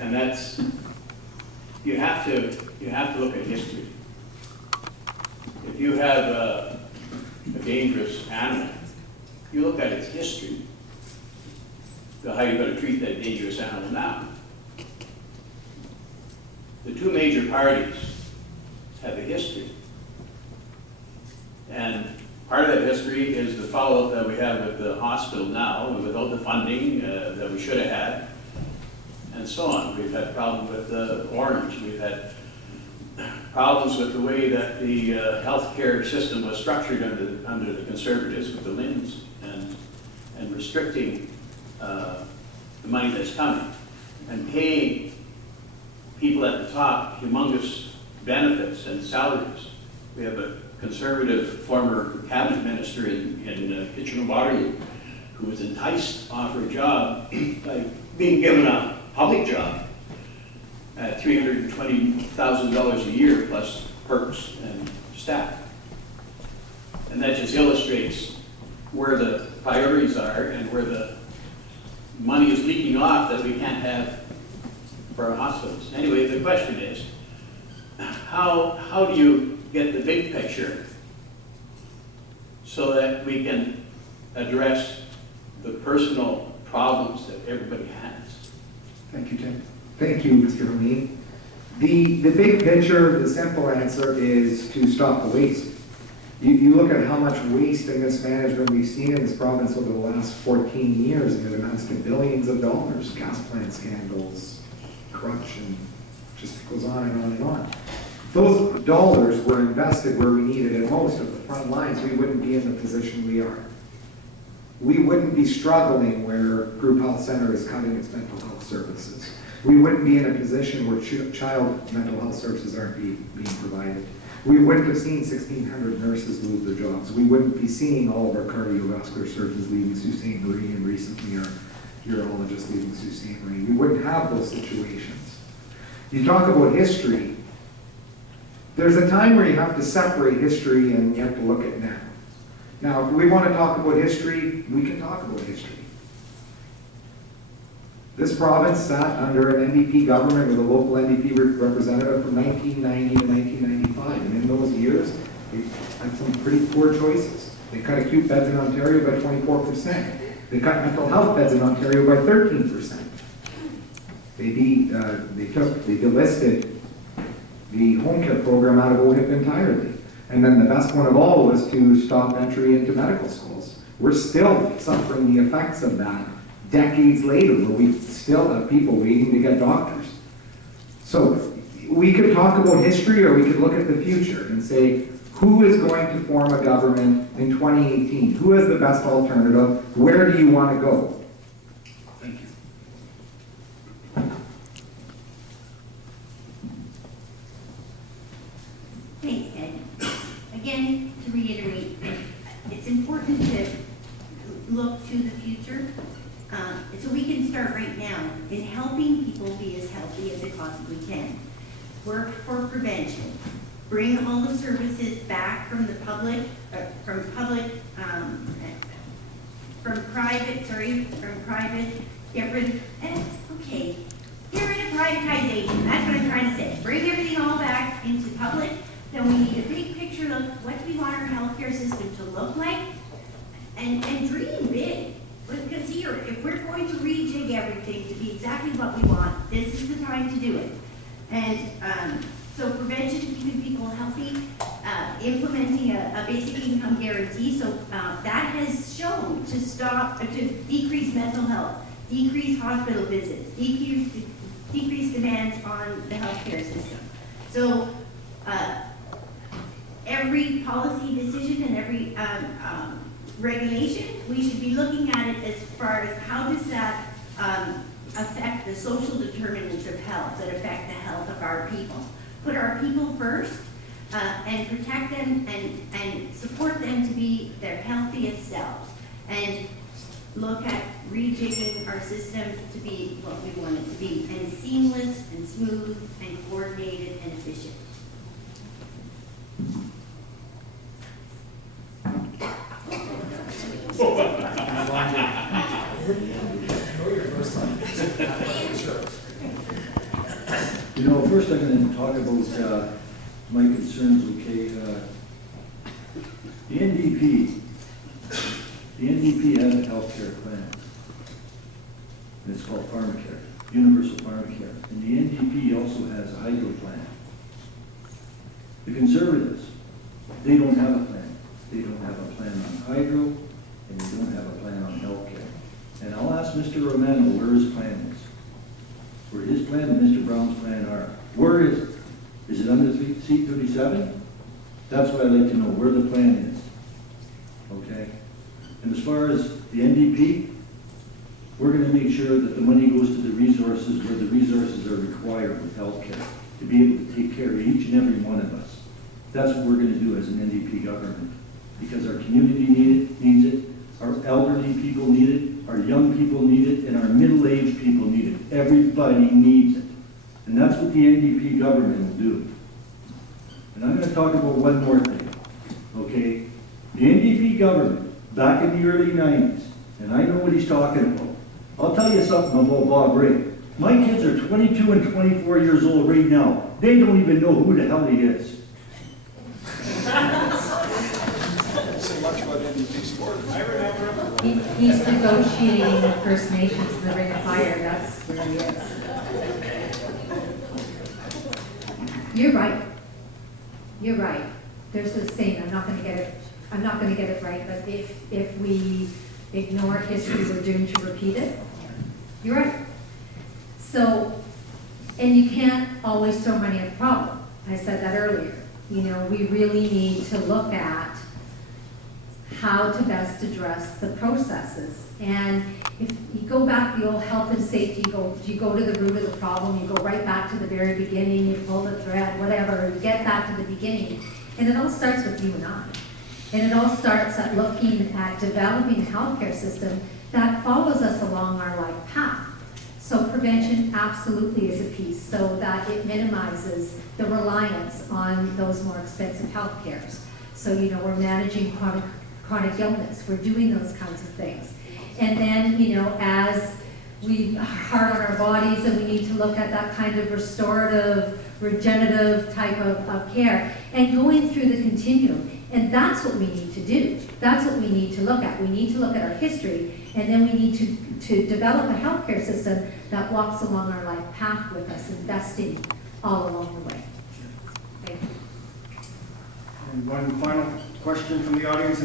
And that's, you have to look at history. If you have a dangerous animal, you look at its history, how you're going to treat that dangerous animal now. The two major parties have a history. And part of that history is the follow-up that we have with the hospital now, and without the funding that we should have had, and so on. We've had problems with Orange. We've had problems with the way that the healthcare system was structured under the Conservatives with the LHINs and restricting the money that's coming and paying people at the top humongous benefits and salaries. We have a Conservative former cabinet minister in Kitchener-Waterloo who was enticed off her job by being given a public job at $320,000 a year plus perks and staff. And that just illustrates where the priorities are and where the money is leaking off that we can't have for our hospitals. Anyway, the question is, how do you get the big picture so that we can address the personal problems that everybody has? Thank you, Tim. Thank you, Mr. Hameen. The big picture, the simple answer is to stop the waste. You look at how much waste and mismanagement we've seen in this province over the last 14 years, and it amounts to billions of dollars, gas plant scandals, corruption, just goes on and on and on. If those dollars were invested where we needed it most, at the front lines, we wouldn't be in the position we are. We wouldn't be struggling where Group Health Center is cutting its mental health services. We wouldn't be in a position where child mental health services aren't being provided. We wouldn't have seen 1,600 nurses lose their jobs. We wouldn't be seeing all of our cardiovascular surgeons leaving Sault Ste. Marie, and recently our urologists leaving Sault Ste. Marie. We wouldn't have those situations. You talk about history. There's a time where you have to separate history and you have to look at now. Now, if we want to talk about history, we can talk about history. This province sat under an NDP government with a local NDP representative from 1990 to 1995, and in those years, they had some pretty poor choices. They cut acute beds in Ontario by 24%. They cut mental health beds in Ontario by 13%. They delisted the home care program out of OHIP entirely. And then the best one of all was to stop entry into medical schools. We're still suffering the effects of that decades later, where we still have people waiting to get doctors. So we could talk about history, or we could look at the future and say, who is going to form a government in 2018? Who is the best alternative? Where do you want to go? Thank you. Thanks, Ed. Again, to reiterate, it's important to look to the future, so we can start right now in helping people be as healthy as they possibly can. Work for prevention. Bring all the services back from the public, from private, get rid of privatization. That's what I'm trying to say. Bring everything all back into public. Then we need a big picture of what do we want our healthcare system to look like, and dream big. Because here, if we're going to rejig everything to be exactly what we want, this is the time to do it. And so prevention, keeping people healthy, implementing a basic income guarantee. So that has shown to decrease mental health, decrease hospital visits, decrease demands on the healthcare system. So every policy decision and every regulation, we should be looking at it as far as how does that affect the social determinants of health that affect the health of our people. Put our people first and protect them and support them to be their healthiest selves. And look at rejigging our system to be what we want it to be, and seamless and smooth and coordinated and efficient. You know, first I'm gonna talk about, my concerns, okay? The NDP has a healthcare plan. And it's called PharmaCare, Universal PharmaCare. And the NDP also has a hydro plan. The Conservatives, they don't have a plan. They don't have a plan on hydro, and they don't have a plan on healthcare. And I'll ask Mr. Romano where his plan is. Where his plan and Mr. Brown's plan are. Where is it? Is it under seat 37? That's what I'd like to know, where the plan is. Okay? And as far as the NDP, we're gonna make sure that the money goes to the resources where the resources are required with healthcare, to be able to take care of each and every one of us. That's what we're gonna do as an NDP government. Because our community needs it, our elderly people need it, our young people need it, and our middle-aged people need it. Everybody needs it. And that's what the NDP government will do. And I'm gonna talk about one more thing, okay? The NDP government, back in the early 90s, and I know what he's talking about. I'll tell you something about Bob Ray. My kids are 22 and 24 years old right now. They don't even know who the hell he is. He's negotiating with First Nations in the Ring of Fire, that's where he is. You're right. You're right. There's this saying, I'm not gonna get it right, but if we ignore history, we're doomed to repeat it. You're right. So, and you can't always throw money at the problem. I said that earlier. You know, we really need to look at how to best address the processes. And if you go back to the old health and safety, you go to the root of the problem, you go right back to the very beginning, you pull the thread, whatever, you get back to the beginning. And it all starts with you and I. And it all starts at looking at developing a healthcare system that follows us along our life path. So prevention absolutely is a piece so that it minimizes the reliance on those more expensive health cares. So, you know, we're managing chronic illness, we're doing those kinds of things. And then, you know, as we are hard on our bodies and we need to look at that kind of restorative, regenerative type of care and going through the continuum. And that's what we need to do. That's what we need to look at. We need to look at our history, and then we need to develop a healthcare system that walks along our life path with us, investing all along the way. Thank you. And one final question from the audience.